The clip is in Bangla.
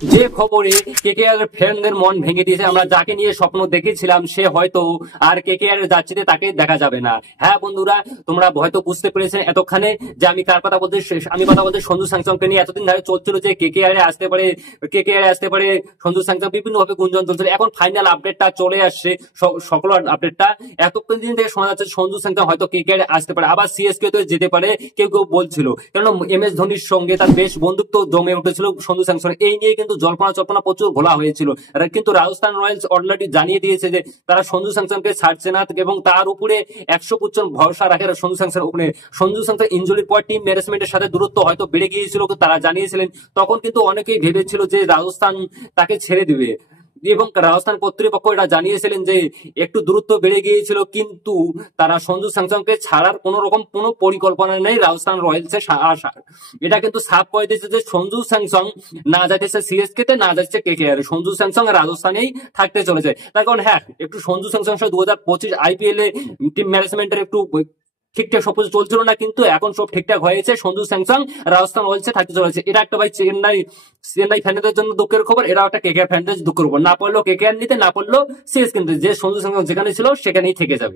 যে খবরে কেকেআর ফ্যানদের মন ভেঙে দিয়েছে, আমরা যাকে নিয়ে স্বপ্ন দেখেছিলাম সে হয়তো আর কেকেআর যাচ্ছিতে তাকে দেখা যাবে না। হ্যাঁ বন্ধুরা, তোমরা হয়তো বুঝতে পেরেছে এতক্ষণে যে আমি কার কথা বলতে, আমি কথা বলতে সঞ্জু স্যামসংকে নিয়ে। এতদিন ধরে চলছিল যে কেকেআর আসতে পারে, কেকেআর আসতে পারে সঞ্জু স্যামসং, বিভিন্ন ভাবে গুঞ্জন চলছিল। এখন ফাইনাল আপডেটটা চলে আসছে, সকল আপডেটটা। এতক্ষণ দিন থেকে শোনা যাচ্ছে সঞ্জু স্যামসং হয়তো কেকেআর আসতে পারে, আবার সিএসকে তো যেতে পারে কেউ কেউ বলছিল। কেননা MS ধোনির সঙ্গে তার বেশ বন্ধুত্ব জমে উঠেছিল সঞ্জু স্যামসং, এই নিয়ে কিন্তু জল্পনা চল্পনা প্রচুর ঘোলা হয়েছিল। কিন্তু রাজস্থান রয়্যালস অলরেডি জানিয়ে দিয়েছে যে তারা সঞ্জু স্যামসংকে ছাড়ছে না এবং তার উপরে 100% ভরসা রাখে সঞ্জু স্যামসং উপরে। সঞ্জু স্যামসং ইনজুরির পর টিম ম্যানেজমেন্টের সাথে দূরত্ব হয়তো বেড়ে গিয়েছিল, তারা জানিয়েছিলেন। তখন কিন্তু অনেকেই ভেবেছিল যে রাজস্থান তাকে ছেড়ে দিবে এবং রাজস্থান কর্তৃপক্ষ এটা জানিয়েছিলেন যে একটু দূরত্ব বেড়ে গিয়েছিল, কিন্তু তারা সঞ্জু স্যামসংকে ছাড়ার কোন রকম কোনো পরিকল্পনা নেই রাজস্থান রয়্যালসে আসার। এটা কিন্তু সাফ করে দিয়েছে যে সঞ্জু স্যামসং না যাচ্ছে সিএসকে তে, না যাচ্ছে কেকেআর, সঞ্জু স্যামসং রাজস্থানেই থাকতে চলেছে। তার কারণ হ্যাঁ, একটু সঞ্জু স্যামসং 2025 IPL এ টিম ম্যানেজমেন্টের একটু ঠিকঠাক সব কিছু চলছিল না, কিন্তু এখন সব ঠিকঠাক হয়েছে। সঞ্জু স্যামসং রাজস্থান রয়্যালসে থাকতে চলেছে। এটা একটা ভাই চেন্নাই চেন্নাই ফ্যানদের জন্য দুঃখের খবর, এটা একটা কেকেআর ফ্যানদের দুঃখের খবর। না পারলো কেকেআর নিতে, না পারলো সিএসকে নিতে, যে সঞ্জু স্যামসং যেখানে ছিল সেখানেই থেকে যাবে।